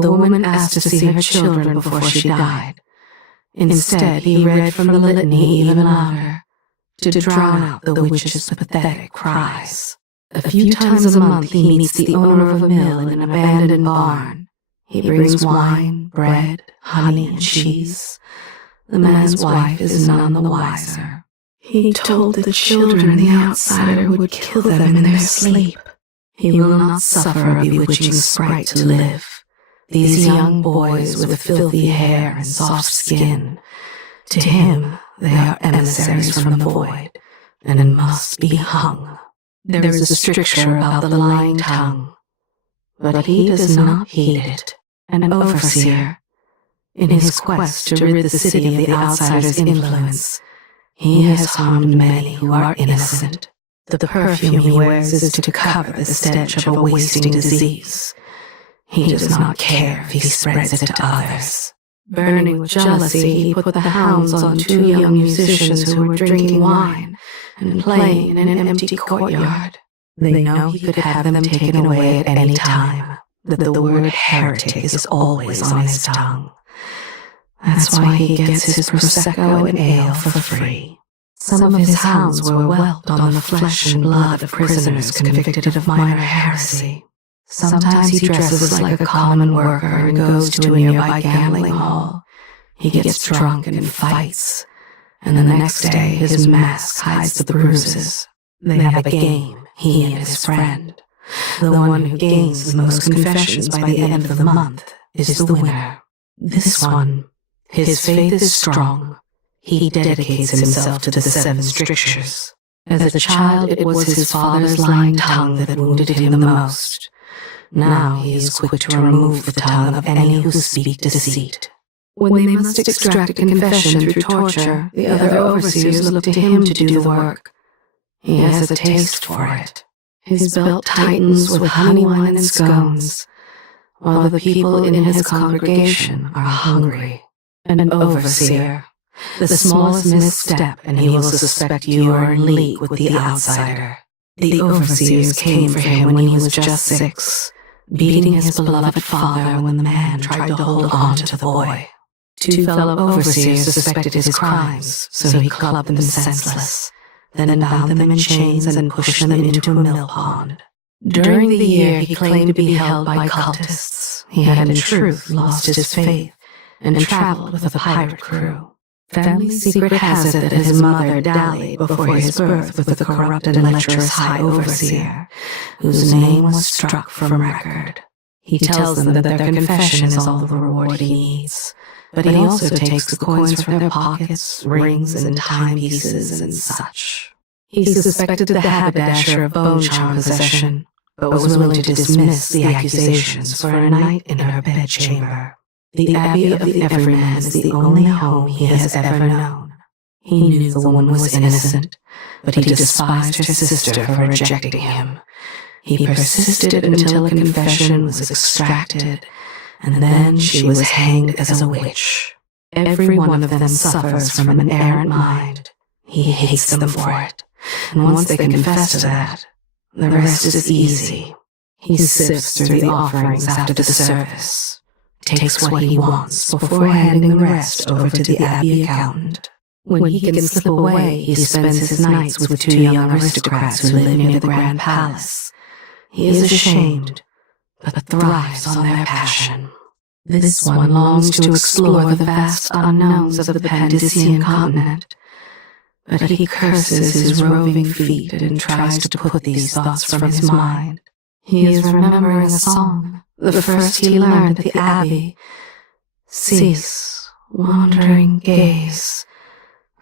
The woman asked to see her children before she died. Instead, he read from the litany even louder, to drown out the witch's pathetic cries. A few times a month he meets the owner of a mill in an abandoned barn. He brings wine, bread, honey, and cheese. The man's wife is none the wiser. He told the children the outsider would kill them in their sleep. He will not suffer a bewitching sprite to live. These young boys with filthy hair and soft skin, to him they are emissaries from the void, and must be hung. There is a stricture about the lying tongue, but he does not heed it. An overseer, in his quest to rid the city of the outsider's influence, he has harmed many who are innocent. The perfume he wears is to cover the stench of a wasting disease. He does not care if he spreads it to others. Burning with jealousy, he put the hounds on two young musicians who were drinking wine and playing in an empty courtyard. They know he could have them taken away at any time, that the word heretic is always on his tongue. That's why he gets his Prosecco and ale for free. Some of his hounds were whelped on the flesh and blood of prisoners convicted of minor heresy. Sometimes he dresses like a common worker and goes to a nearby gambling hall. He gets drunk and fights, and the next day his mask hides the bruises. They have a game, he and his friend. The one who gains the most confessions by the end of the month is the winner. This one, his faith is strong. He dedicates himself to the 7 strictures. As a child, it was his father's lying tongue that wounded him the most. Now he is quick to remove the tongue of any who speak deceit. When they must extract a confession through torture, the other overseers look to him to do the work. He has a taste for it. His belt tightens with honey wine and scones, while the people in his congregation are hungry. An overseer, the smallest misstep, and he will suspect you are in league with the outsider. The overseers came for him when he was just 6, beating his beloved father when the man tried to hold on to the boy. 2 fellow overseers suspected his crimes, so he clubbed them senseless, then bound them in chains and pushed them into a mill pond. During the year he claimed to be held by cultists. He had in truth lost his faith and traveled with a pirate crew. Family secret has it that his mother dallied before his birth with the corrupt and lecherous high overseer, whose name was struck from record. He tells them that their confession is all the reward he needs, but he also takes the coins from their pockets, rings and timepieces and such. He suspected the haberdasher of bone charm possession, but was willing to dismiss the accusations for a night in her bedchamber. The Abbey of the Everyman is the only home he has ever known. He knew the woman was innocent, but he despised her sister for rejecting him. He persisted until a confession was extracted, and then she was hanged as a witch. Every one of them suffers from an errant mind. He hates them for it, and once they confess to that, the rest is easy. He sifts through the offerings after the service, takes what he wants before handing the rest over to the Abbey accountant. When he can slip away, he spends his nights with 2 young aristocrats who live near the Grand Palace. He is ashamed, but thrives on their passion. This one longs to explore the vast unknowns of the Pandician continent, but he curses his roving feet and tries to put these thoughts from his mind. He is remembering a song, the first he learned at the Abbey. Cease, wandering gaze.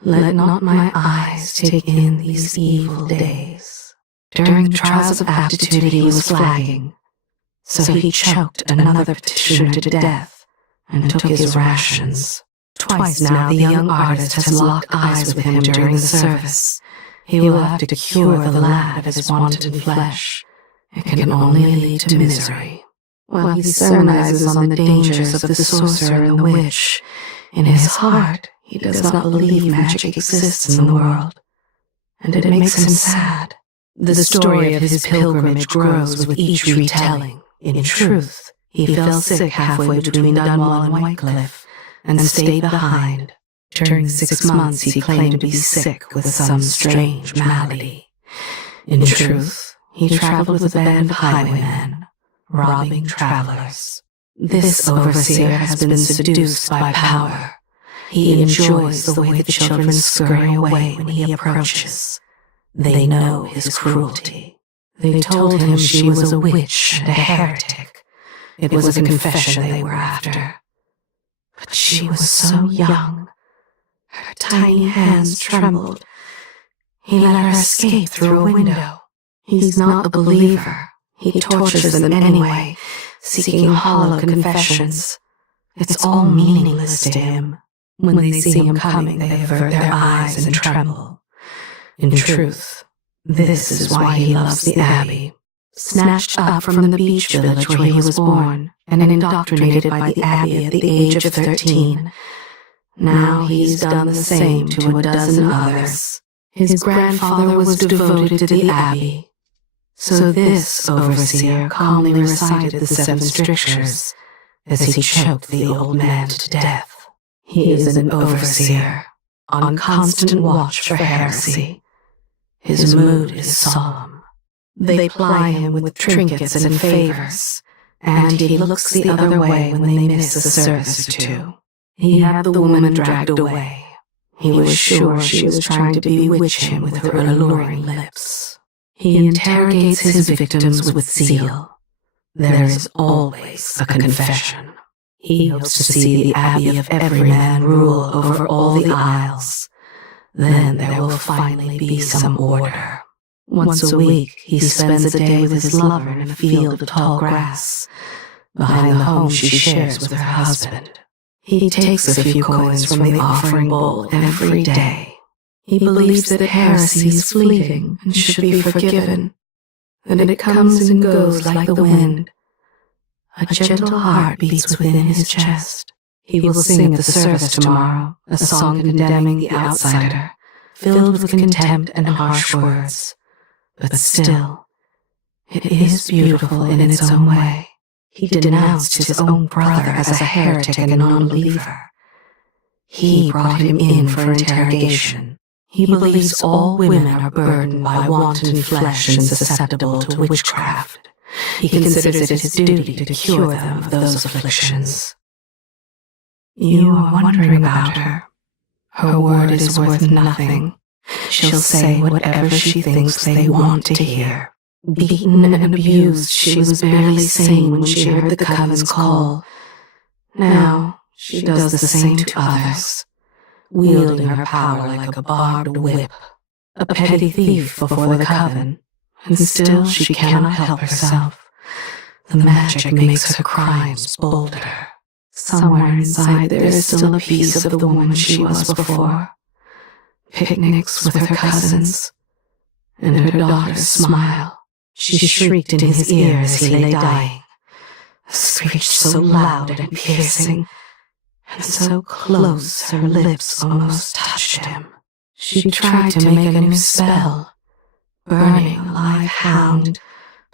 Let not my eyes take in these evil days. During the trials of aptitude he was flagging, so he choked another petitioner to death and took his rations. Twice now the young artist has locked eyes with him during the service. He will have to cure the lad of his wanton flesh. It can only lead to misery. While he sermonizes on the dangers of the sorcerer and the witch, in his heart he does not believe magic exists in the world, and it makes him sad. The story of his pilgrimage grows with each retelling. In truth, He fell sick halfway between Dunwall and Whitecliff and stayed behind. During the 6 months he claimed to be sick with some strange malady. In truth, he traveled with a band of highwaymen, robbing travelers. This overseer has been seduced by power. He enjoys the way the children scurry away when he approaches. They know his cruelty. They told him she was a witch and a heretic. It was a confession they were after. But she was so young. Her tiny hands trembled. He let her escape through a window. He's not a believer. He tortures them anyway, seeking hollow confessions. It's all meaningless to him. When they see him coming, they avert their eyes and tremble. In truth, this is why he loves the Abbey. Snatched up from the beach village where he was born, and indoctrinated by the Abbey at the age of 13. Now he's done the same to a dozen others. His grandfather was devoted to the Abbey. So this overseer calmly recited the 7 strictures as he choked the old man to death. He is an overseer, on constant watch for heresy. His mood is solemn. They ply him with trinkets and favors, and he looks the other way when they miss a service or two. He had the woman dragged away. He was sure she was trying to bewitch him with her alluring lips. He interrogates his victims with zeal. There is always a confession. He hopes to see the Abbey of every man rule over all the isles. Then there will finally be some order. Once a week, he spends a day with his lover in a field of tall grass, behind the home she shares with her husband. He takes a few coins from the offering bowl every day. He believes that heresy is fleeting and should be forgiven, that it comes and goes like the wind. A gentle heart beats within his chest. He will sing at the service tomorrow, a song condemning the outsider, filled with contempt and harsh words. But still, it is beautiful in its own way. He denounced his own brother as a heretic and a non-believer. He brought him in for interrogation. He believes all women are burdened by wanton flesh and susceptible to witchcraft. He considers it his duty to cure them of those afflictions. You are wondering about her. Her word is worth nothing. She'll say whatever she thinks they want to hear. Beaten and abused, she was barely sane when she heard the coven's call. Now, she does the same to others, wielding her power like a barbed whip. A petty thief before the coven, and still she cannot help herself. The magic makes her crimes bolder. Somewhere inside there is still a piece of the woman she was before. Picnics with her cousins, and her daughter's smile. She shrieked in his ear as he lay dying, a screech so loud and piercing, and so close her lips almost touched him. She tried to make a new spell, burning a live hound,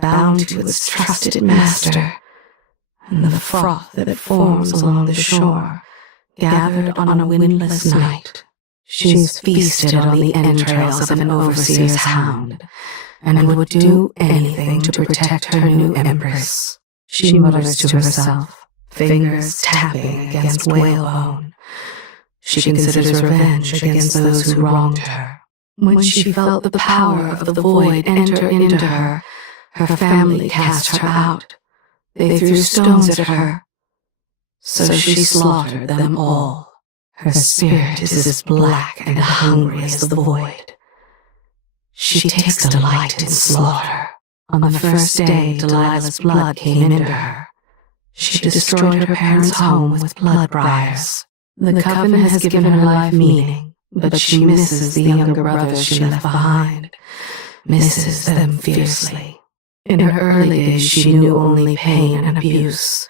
bound to its trusted master, and the froth that forms along the shore, gathered on a windless night. She's feasted on the entrails of an overseer's hound, and would do anything to protect her new empress. She mutters to herself, fingers tapping against whalebone. She considers revenge against those who wronged her. When she felt the power of the void enter into her, her family cast her out. They threw stones at her, so she slaughtered them all. Her spirit is as black and hungry as the void. She takes delight in slaughter. On the first day Delilah's blood came into her, she destroyed her parents' home with blood briars. The coven has given her life meaning, but she misses the younger brothers she left behind, misses them fiercely. In her early days she knew only pain and abuse.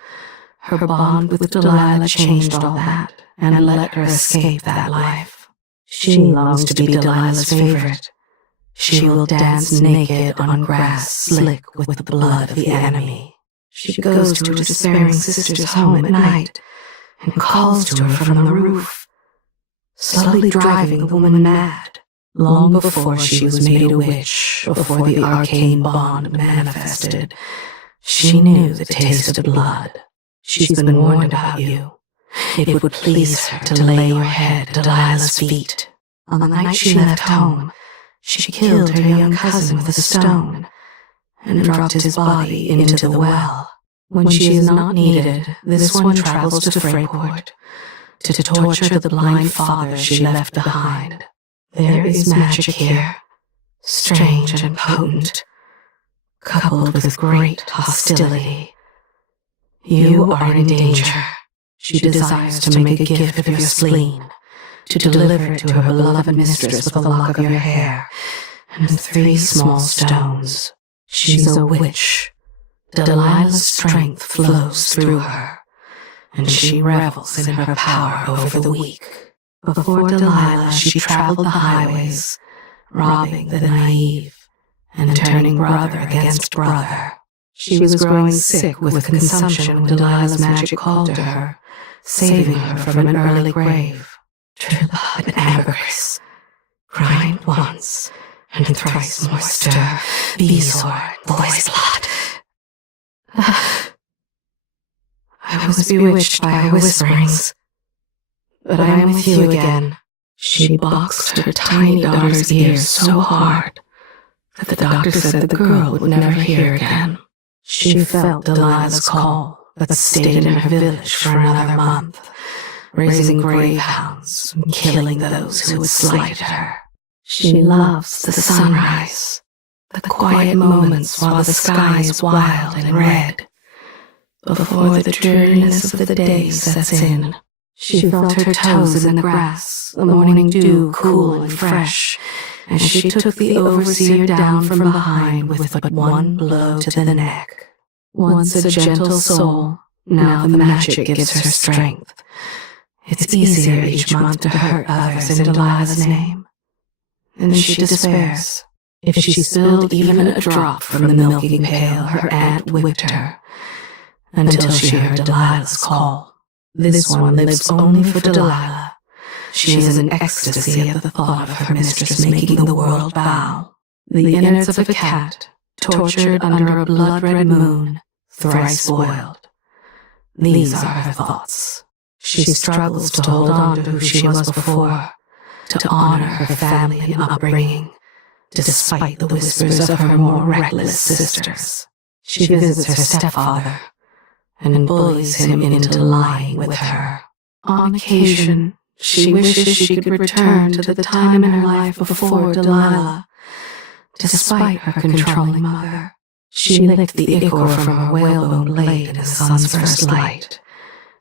Her bond with Delilah changed all that and let her escape that life. She longs to be Delilah's favorite. She will dance naked on grass slick with the blood of the enemy. She goes to her despairing sister's home at night and calls to her from the roof, slowly driving the woman mad. Long before she was made a witch, before the arcane bond manifested, she knew the taste of blood. She's been warned about you. It would please her to lay your head at Delilah's feet. On the night she left home, she killed her young cousin with a stone and dropped his body into the well. When she is not needed, this one travels to Freyport to torture the blind father she left behind. There is magic here, strange and potent, coupled with great hostility. You are in danger. She desires to make a gift of your spleen, to deliver it to her beloved mistress with a lock of your hair and 3 small stones. She's a witch. Delilah's strength flows through her, and she revels in her power over the weak. Before Delilah, she traveled the highways, robbing the naive and turning brother against brother. She was growing sick with consumption when Delilah's magic called to her, saving her from an early grave. True love and ambergris, grind once, and thrice more stir, beesword, boy's blood. I was bewitched by her whisperings, but I am with you again. She boxed her tiny daughter's ears so hard that the doctor said the girl would never hear again. She felt Delilah's call, but stayed in her village for another month, raising greyhounds and killing those who would slight her. She loves the sunrise, the quiet moments while the sky is wild and red. Before the dreariness of the day sets in, she felt her toes in the grass, the morning dew cool and fresh, as she took the overseer down from behind with but one blow to the neck. Once a gentle soul, now the magic gives her strength. It's easier each month to hurt others in Delilah's name. And she despairs. If she spilled even a drop from the milking pail, her aunt whipped her, until she heard Delilah's call. This one lives only for Delilah. She is in ecstasy at the thought of her mistress making the world bow. The innards of a cat, tortured under a blood-red moon, thrice boiled. These are her thoughts. She struggles to hold on to who she was before, to honor her family and upbringing, despite the whispers of her more reckless sisters. She visits her stepfather and bullies him into lying with her. On occasion, she wishes she could return to the time in her life before Delilah. Despite her controlling mother, she licked the ichor from her whalebone blade in the sun's first light,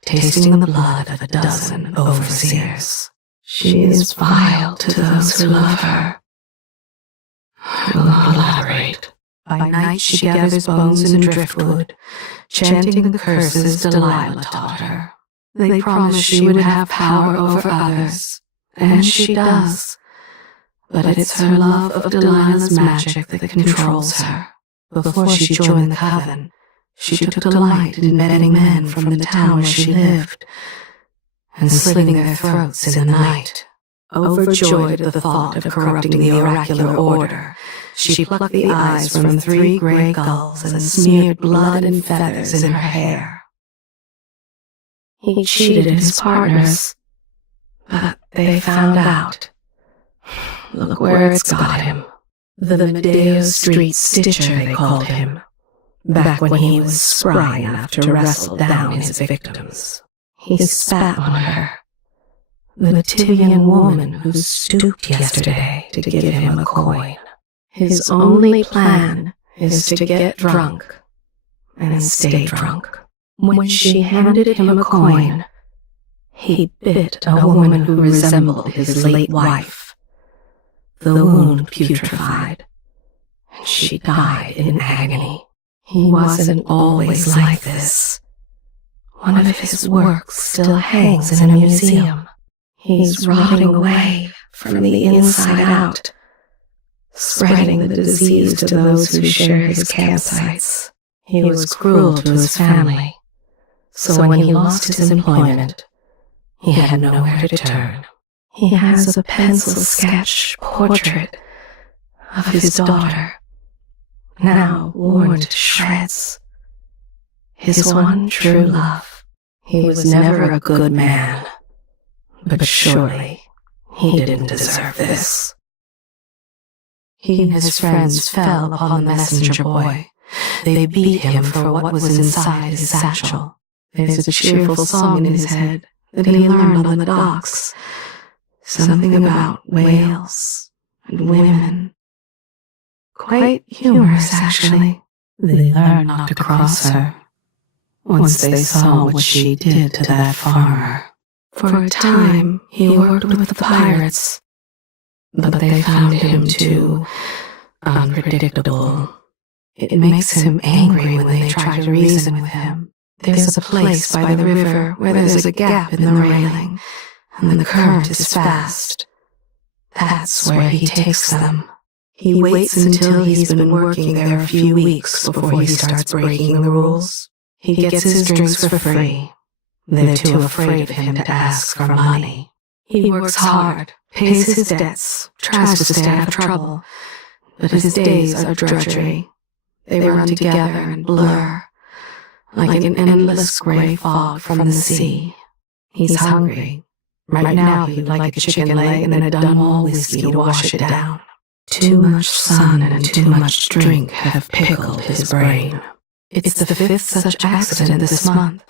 tasting the blood of a dozen overseers. She is vile to those who love her. I will not elaborate. By night she gathers bones and driftwood, chanting the curses Delilah taught her. They promise she would have power over others, and she does. But it's her love of Delilah's magic that controls her. Before she joined the coven, she took delight in bedding men from the town where she lived, and slitting their throats in the night. Overjoyed at the thought of corrupting the oracular order, she plucked the eyes from 3 gray gulls and smeared blood and feathers in her hair. He cheated his partners, but they found out. Look where it's got him. The Medeo Street Stitcher, they called him, back when he was spry enough to wrestle down his victims. He spat on her, the Tivian woman who stooped yesterday to give him a coin. His only plan is to get drunk and stay drunk. When she handed him a coin, he bit a woman who resembled his late wife. The wound putrefied, and she died in agony. He wasn't always like this. One of his works still hangs in a museum. He's rotting away from the inside out, spreading the disease to those who share his campsites. He was cruel to his family, so when he lost his employment, he had nowhere to turn. He has a pencil-sketch portrait of his daughter, now worn to shreds. His one true love. He was never a good man, but surely he didn't deserve this. He and his friends fell upon the messenger boy. They beat him for what was inside his satchel. There's a cheerful song in his head that he learned on the docks. Something about whales and women. Quite humorous, actually. They learned not to cross her once they saw what she did to that farmer. For a time, he worked with the pirates, but they found him too unpredictable. It makes him angry when they try to reason with him. There's a place by the river where there's a gap in the railing, and the current is fast. That's where he takes them. He waits until he's been working there a few weeks before he starts breaking the rules. He gets his drinks for free. They're too afraid of him to ask for money. He works hard, pays his debts, tries to stay out of trouble, but his days are drudgery. They run together and blur, like an endless gray fog from the sea. He's hungry. Right now he'd like a chicken leg and a Dunwall whiskey to wash it down. Too much sun and too much drink have pickled his brain. It's the fifth such accident this month.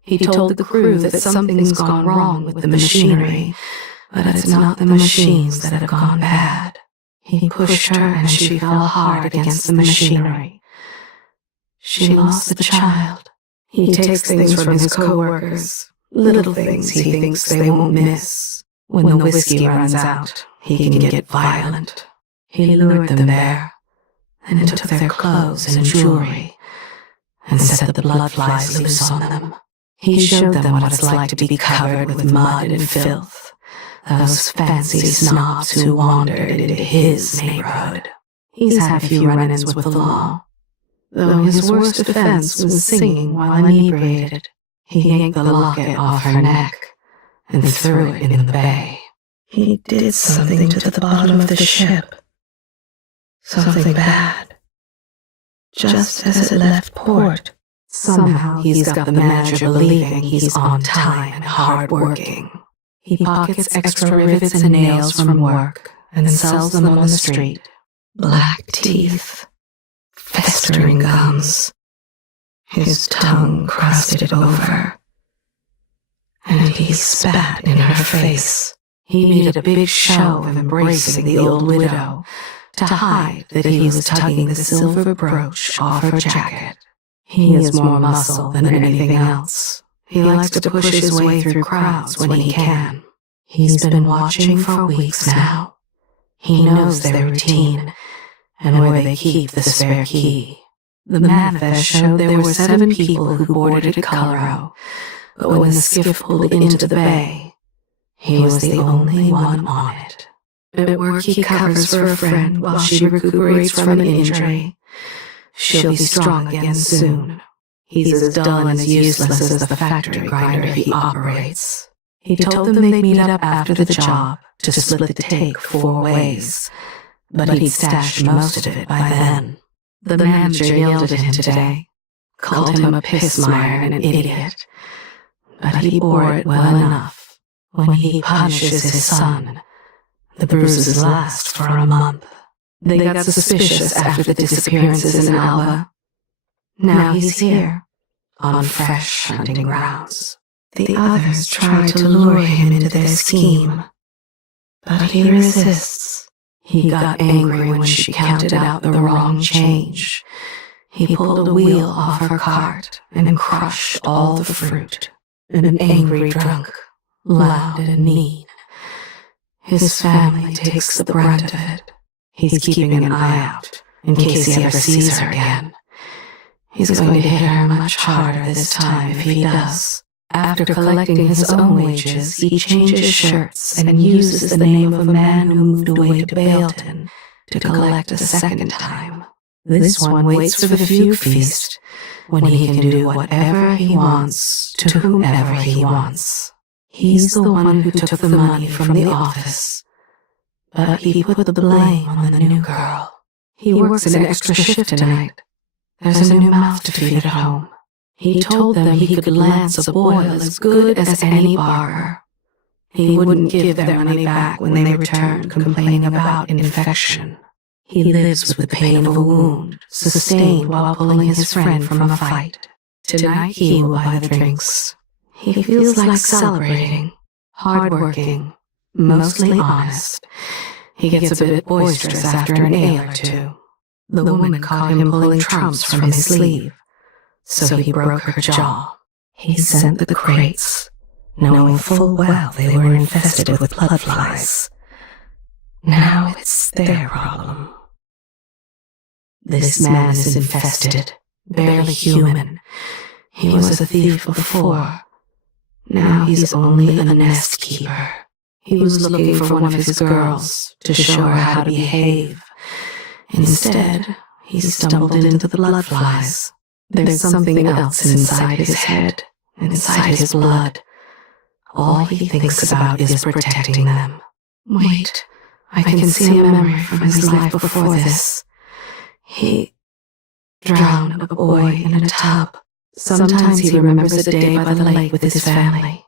He told the crew that something's gone wrong with the machinery, but it's not the machines that have gone bad. He pushed her and she fell hard against the machinery. She lost the child. He takes things from his co-workers, little things he thinks they won't miss. When the whiskey runs out, he can get violent. He lured them there, and took their clothes and jewelry, and set the blood flies loose on them. He showed them what it's like to be covered with mud and filth, those fancy snobs who wandered into his neighborhood. He's had a few run-ins with the law, though his worst offense was singing while inebriated. He yanked the locket off her neck and threw it in the bay. He did something to the bottom of the ship. Something bad. Just as it left port. Somehow he's got the manager believing he's on time and hard-working. He pockets extra rivets and nails from work and sells them on the street. Black teeth, festering gums. His tongue crusted over, and he spat in her face. He made a big show of embracing the old widow to hide that he was tugging the silver brooch off her jacket. He has more muscle than anything else. He likes to push his way through crowds when he can. He's been watching for weeks now. He knows their routine and where they keep the spare key. The manifest showed there were 7 people who boarded at Colorado, but when the skiff pulled into the bay, he was the only one on it. At work he covers for a friend while she recuperates from an injury. She'll be strong again soon. He's as dull and as useless as the factory grinder he operates. He told them they'd meet up after the job to split the take 4 ways, but he'd stashed most of it by then. The manager yelled at him today, called him a pissmire and an idiot, but he bore it well enough. When he punishes his son, the bruises last for a month. They got suspicious after the disappearances in Alba. Now he's here, on fresh hunting grounds. The others try to lure him into their scheme, but he resists. He got angry when she counted out the wrong change. He pulled a wheel off her cart and crushed all the fruit. An angry drunk, loud and mean. His family takes the brunt of it. He's keeping an eye out in case he ever sees her again. He's going to hit her much harder this time if he does. After collecting his own wages, he changes shirts and uses the name of a man who moved away to Bailton to collect a second time. This one waits for the fugue feast, when he can do whatever he wants to whomever he wants. He's the one who took the money from the office, but he put the blame on the new girl. He works an extra shift tonight. There's a new mouth to feed at home. He told them he could lance a boil as good as any barber. He wouldn't give their money back when they returned complaining about infection. He lives with the pain of a wound, sustained while pulling his friend from a fight. Tonight he will buy the drinks. He feels like celebrating, hardworking, mostly honest. He gets a bit boisterous after an ale or two. The woman caught him pulling trumps from his sleeve, so he broke her jaw. He sent the crates, knowing full well they were infested with blood flies. Now it's their problem. This man is infested, barely human. He was a thief before. Now he's only a nest keeper. He was looking for one of his girls to show her how to behave. Instead, he stumbled into the blood flies. There's something else inside his head, inside his blood. All he thinks about is protecting them. Wait, I can see a memory from his life before this. He drowned a boy in a tub. Sometimes he remembers a day by the lake with his family,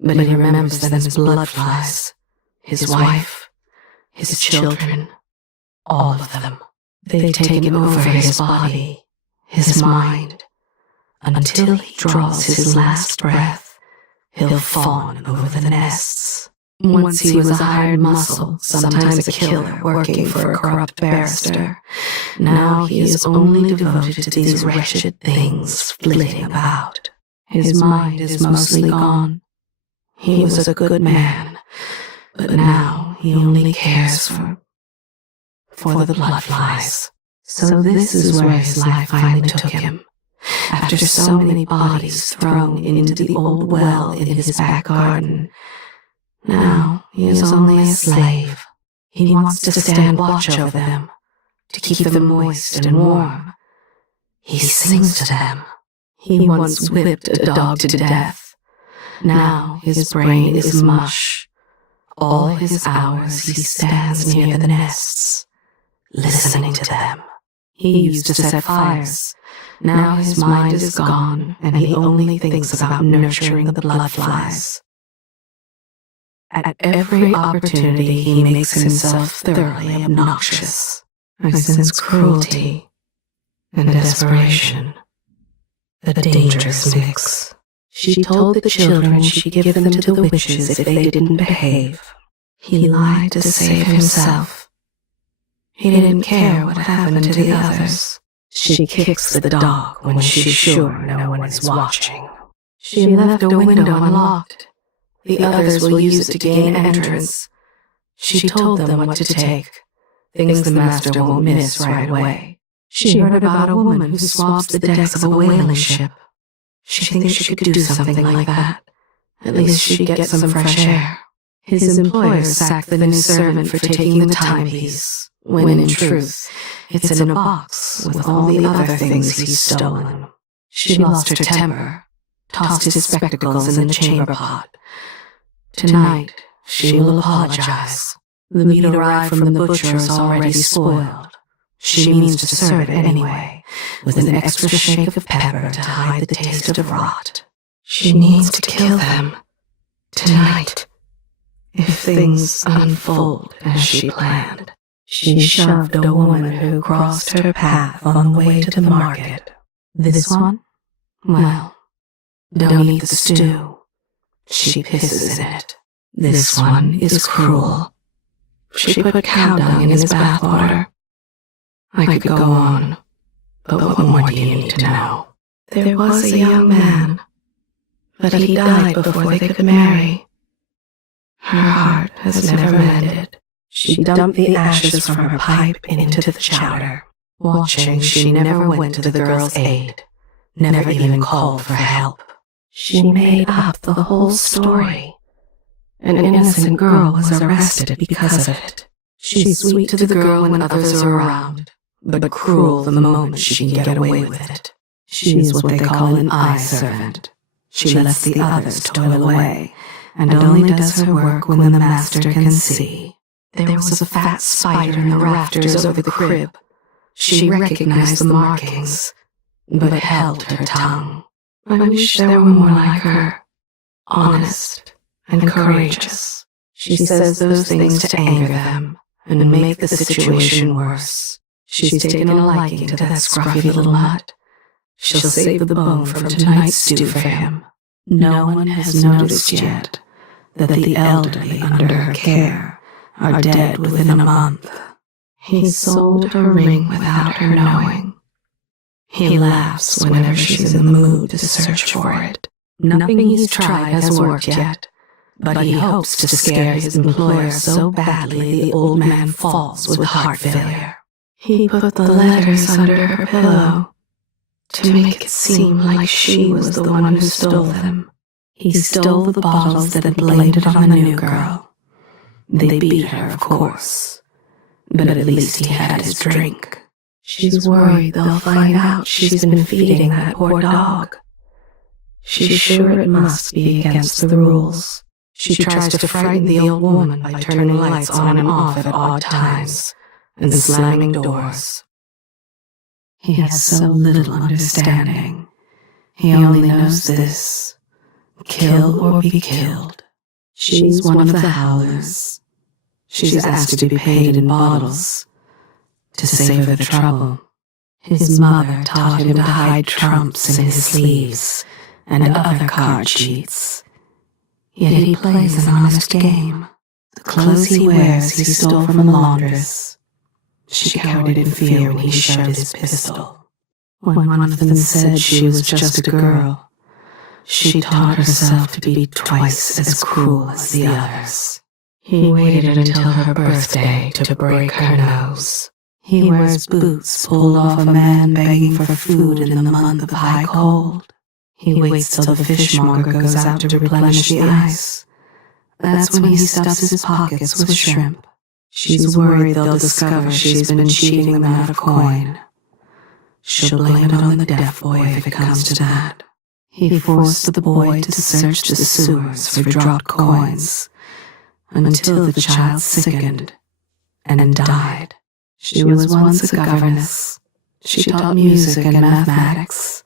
but he remembers them as blood flies. His wife, his children, all of them. They've taken over his body, his mind. Until he draws his last breath, he'll fawn over the nests. Once he was a hired muscle, sometimes a killer working for a corrupt barrister. Now he is only devoted to these wretched things flitting about. His mind is mostly gone. He was a good man, but now he only cares for the blood flies. So this is where his life finally took him. After so many bodies thrown into the old well in his back garden, now he is only a slave. He wants to stand watch over them, to keep them moist and warm. He sings to them. He once whipped a dog to death. Now his brain is mush. All his hours he stands near the nests, listening to them. He used to set fires. Now his mind is gone, and he only thinks about nurturing the blood flies. At every opportunity he makes himself thoroughly obnoxious. I sense cruelty and desperation, a dangerous mix. She told the children she'd give them to the witches if they didn't behave. He lied to save himself. He didn't care what happened to the others. She kicks the dog when she's sure no one is watching. She left a window unlocked. The others will use it to gain entrance. She told them what to take, things the master won't miss right away. She heard about a woman who swaps the decks of a whaling ship. She thinks she could do something like that. At least she'd get some fresh air. His employer sacked the new servant for taking the timepiece, when in truth, it's in a box with all the other things he's stolen. She lost her temper, tossed his spectacles in the chamber pot. Tonight, she will apologize. The meat arrived from the butcher is already spoiled. She means to serve it anyway, with an extra shake of pepper to hide the taste of rot. She needs to kill them. Tonight. If things unfold as she planned. She shoved a woman who crossed her path on the way to the market. This one? Well, don't eat the stew. She pisses in it. This one is cruel. She put cow dung in his bathwater. I could go on, but what more do you need to know? There was a young man, but he died before they could marry. Her heart has never mended. She dumped the ashes from her pipe into the chowder. Watching, she never went to the girl's aid, never even called for help. She made up the whole story. An innocent girl was arrested because of it. She's sweet to the girl when others are around, but cruel the moment she can get away with it. She is what they call an eye servant. She lets the others toil away, and only does her work when the master can see. There was a fat spider in the rafters over the crib. She recognized the markings, but held her tongue. I wish there were more like her, honest and courageous. She says those things to anger them and make the situation worse. She's taken a liking to that scruffy little mutt. She'll save the bone from tonight's stew for him. No one has noticed yet that the elderly under her care are dead within a month. He sold her ring without her knowing. He laughs whenever she's in the mood to search for it. Nothing he's tried has worked yet, but he hopes to scare his employer so badly the old man falls with heart failure. He put the letters under her pillow to make it seem like she was the one who stole them. He stole the bottles that had blamed it on the new girl. They beat her, of course, but at least he had his drink. She's worried they'll find out she's been feeding that poor dog. She's sure it must be against the rules. She tries to frighten the old woman by turning lights on and off at odd times and slamming doors. He has so little understanding. He only knows this: kill or be killed. She's one of the Howlers. She's asked to be paid in bottles to save her the trouble. His mother taught him to hide trumps in his sleeves and other card cheats. Yet he plays an honest game. The clothes he wears he stole from a laundress. She cowered in fear when he showed his pistol. When one of them said she was just a girl, she taught herself to be twice as cruel as the others. He waited until her birthday to break her nose. He wears boots pulled off a man begging for food in the month of high cold. He waits till the fishmonger goes out to replenish the ice. That's when he stuffs his pockets with shrimp. She's worried they'll discover she's been cheating them out of coin. She'll blame it on the deaf boy if it comes to that. He forced the boy to search the sewers for dropped coins until the child sickened and died. She was once a governess. She taught music and mathematics.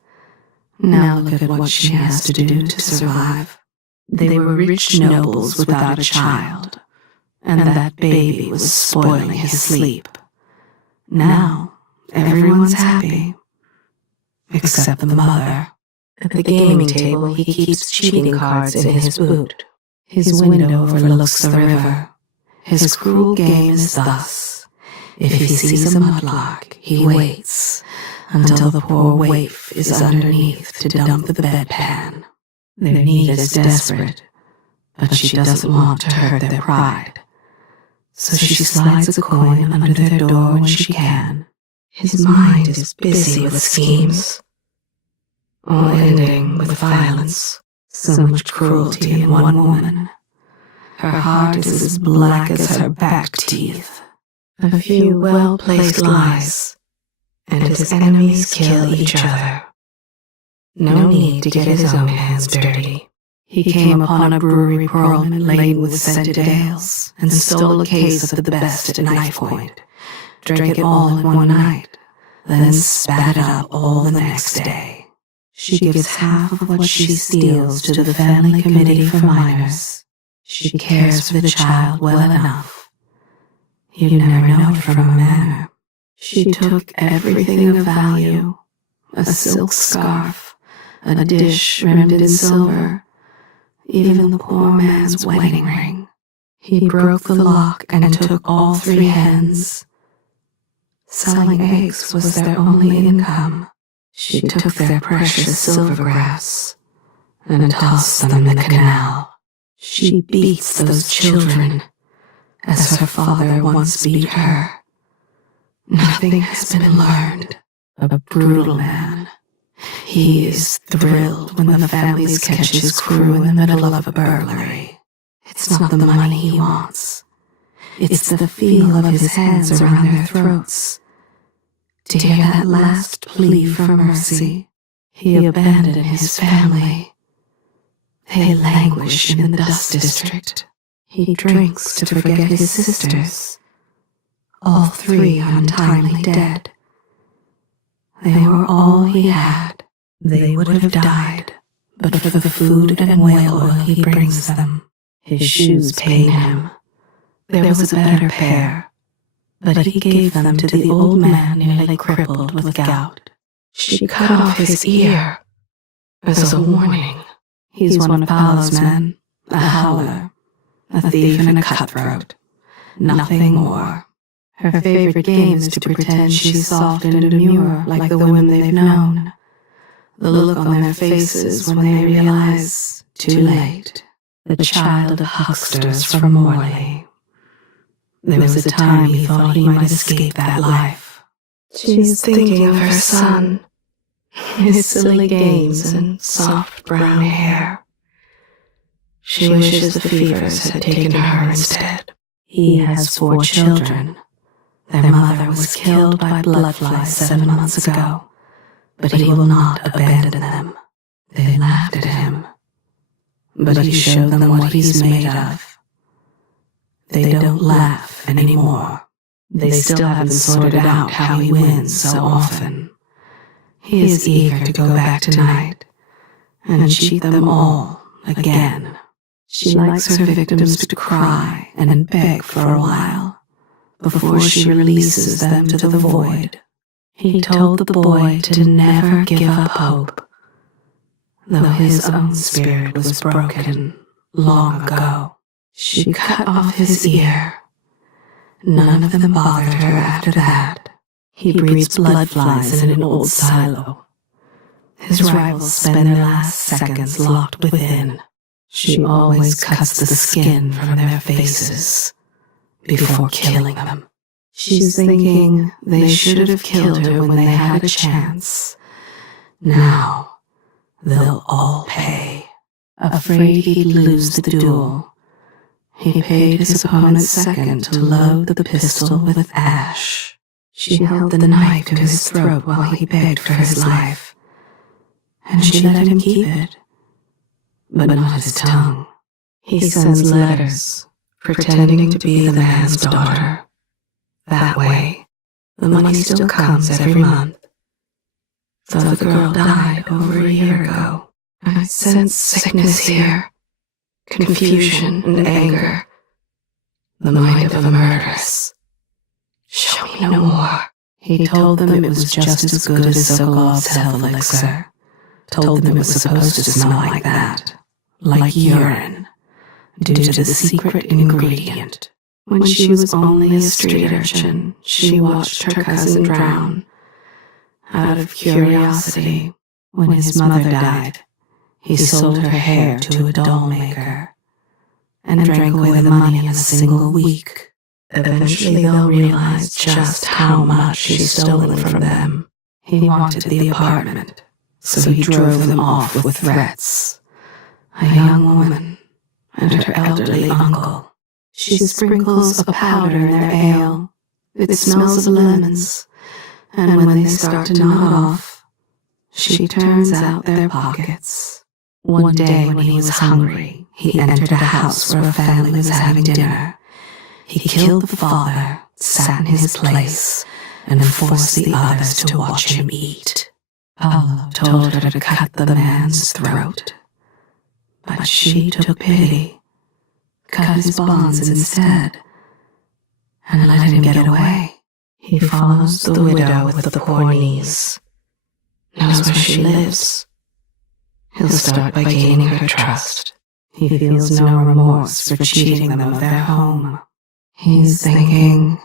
Now look at what she has to do to survive. They were rich nobles without a child, and that baby was spoiling his sleep. Now, everyone's happy, except the mother. At the gaming table, he keeps cheating cards in his boot. His window overlooks the river. His cruel game is thus: if he sees a mudlark, he waits until the poor waif is underneath to dump the bedpan. Their need is desperate, but she doesn't want to hurt their pride. So she slides a coin under their door when she can. His mind is busy with schemes, all ending with violence. So much cruelty in one woman. Her heart is as black as her back teeth. A few well-placed lies, and his enemies kill each other. No need to get his own hands dirty. He came upon a brewery Pearlman laden with scented ales, and stole a case of the best at knife point, drank it all in one night, then spat it up all the next day. She gives half of what she steals to the family committee for minors. She cares for the child well enough. You'd never know it from her manner. She took everything of value: a silk scarf, a dish rimmed in silver, even the poor man's wedding ring. He broke the lock and took all 3 hens. Selling eggs was their only income. She took their precious silvergrass and tossed them in the canal. She beats those children as her father once beat her. Nothing has been learned. A brutal man. He is thrilled when the families catch his crew in the middle of a burglary. It's not the money he wants. It's the feel of his hands around their throats To hear that last plea for mercy, he abandoned his family. They languish in the dust district. He drinks to forget his sisters, all three untimely dead. They were all he had. They would have died, but for the food and whale oil he brings them. His shoes pain him. There was a better pair, but he gave them to the old man nearly crippled with gout. She cut off his ear as a warning. He's one of Paolo's men, a howler, a thief and a cutthroat. Nothing more. Her favorite game is to pretend she's soft and demure like the women they've known. The look on their faces when they realize, too late, the child of hucksters from Morley. There was a time he thought he might escape that life. She's thinking of her son, his silly games and soft brown hair. She wishes the fevers had taken her instead. He has 4 children. Their mother was killed by bloodflies 7 months ago, but he will not abandon them. They laughed at him, but he showed them what he's made of. They don't laugh anymore. They still haven't sorted out how he wins so often. He is eager to go back tonight and cheat them all again. She likes her victims to cry and beg for a while before she releases them to the void. He told the boy to never give up hope, though his own spirit was broken long ago. She cut off his ear. None of them bothered her after that. He breeds bloodflies in an old silo. His rivals spend their last seconds locked within. She always cuts the skin from their faces before killing them. She's thinking they should have killed her when they had a chance. Now, they'll all pay. Afraid he'd lose the duel, he paid his opponent second to load the pistol with ash. She held the knife to his throat while he begged for his life, and she let him keep it, but not his tongue. He sends letters, pretending to be the man's daughter. That way, the money still comes every month. Though the girl died over a year ago, I sense sickness here, confusion and anger, the mind of a murderess. Show me no more. He told them it was just as good as Sokolov's health elixir. Told them it was supposed to smell like that, like urine, due to the secret ingredient. When she was only a street urchin, she watched her cousin drown. Out of curiosity, when his mother died, he sold her hair to a doll maker and drank away the money in a single week. Eventually they'll realize just how much he's stolen from them. He wanted the apartment, so he drove them off with threats. A young woman and her elderly uncle. She sprinkles a powder in their ale. It smells of lemons, and when they start to nod off, she turns out their pockets. One day when he was hungry, he entered a house where a family was having dinner. He killed the father, sat in his place, and forced the others to watch him eat. Paolo told her to cut the man's throat, but she took pity, cut his bonds instead, and let him get away. He follows the widow with the poor knees, knows where she lives. He'll start by gaining her trust. He feels no remorse for cheating them of their home. He's thinking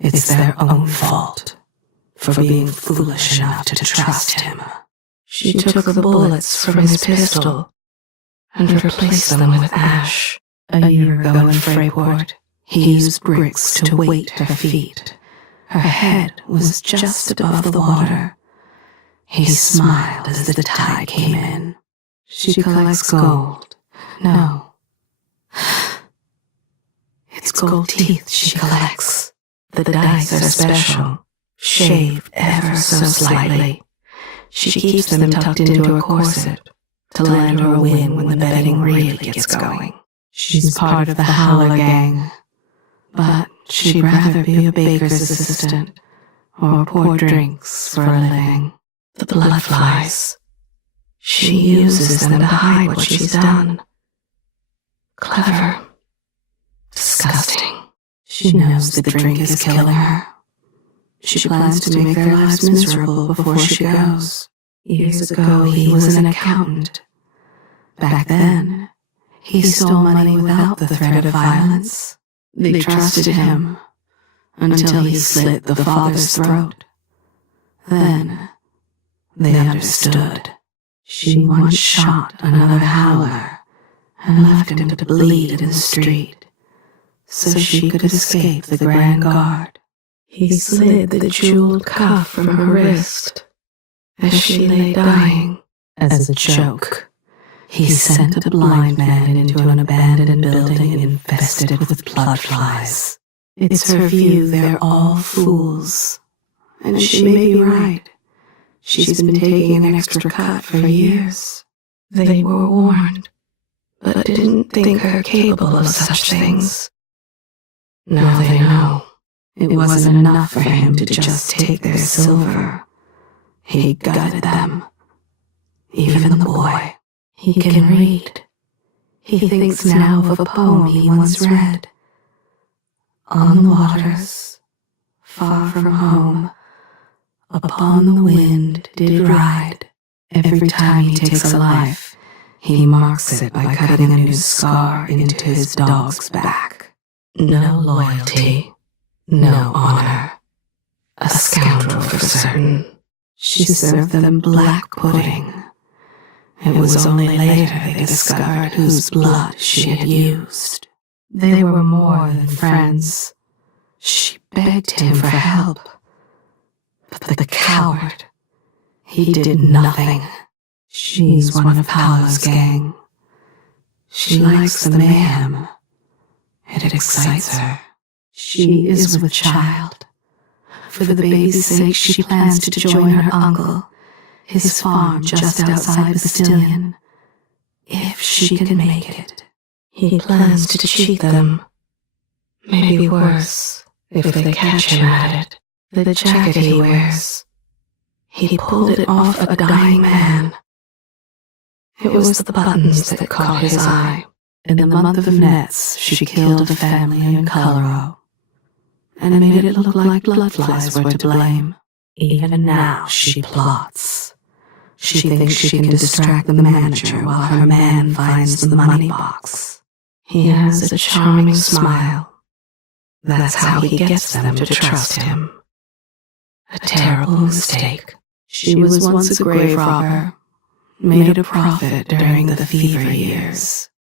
it's their own fault for being foolish enough to trust him. She took the bullets from his pistol and replaced them with ash. A year ago in Freyport, he used bricks to weight her feet. Her head was just above the water. He smiled as the tide came in. She collects gold. No. It's gold teeth she collects. The dice are special. shaved ever so slightly. She keeps them tucked into her corset to lend her a wind when the betting really gets going. She's part of the Howler gang, but she'd rather be a baker's assistant or pour drinks for a living. The blood flies. She uses them to hide what she's done. Clever. Disgusting. She knows the drink is killing her. She plans to make their lives miserable before she goes. Years ago, he was an accountant. Back then, he stole money without the threat of violence. They trusted him until he slit the father's throat. Then, they understood. She once shot another Howler and left him to bleed in the street so she could escape the Grand Guard. He slid the jeweled cuff from her wrist as she lay dying. As a joke, he sent a blind man into an abandoned building infested with blood flies. It's her view they're all fools, and she may be right. She's been taking an extra cut for years. They were warned, but didn't think her capable of such things. Now they know. It wasn't enough for him to just take their silver. He gutted them. Even the boy. He can read. He thinks now of a poem he once read. On the waters, far from home, upon the wind did ride. Every time he takes a life, he marks it by cutting a new scar into his dog's back. No loyalty, no honor. A scoundrel for certain. She served them black pudding. It was only later they discovered whose blood she had used. They were more than friends. She begged him for help. But the coward, he did nothing. She's one of Howler's gang. She likes the mayhem. It excites her. She is with child. For the baby's sake, she plans to join her uncle, his farm just outside Bastilion, if she can make it. He plans to cheat them. Maybe worse, if they catch him at it. The jacket he wears, he pulled it off a dying man. It was the buttons that caught his eye. In the month of Nets, she killed a family in Colorado and made it look like blood flies were to blame. Even now she plots. She thinks she can distract the manager while her man finds the money box. He has a charming smile. That's how he gets them to trust him. A terrible mistake. She was once a grave robber, made a profit during the fever years.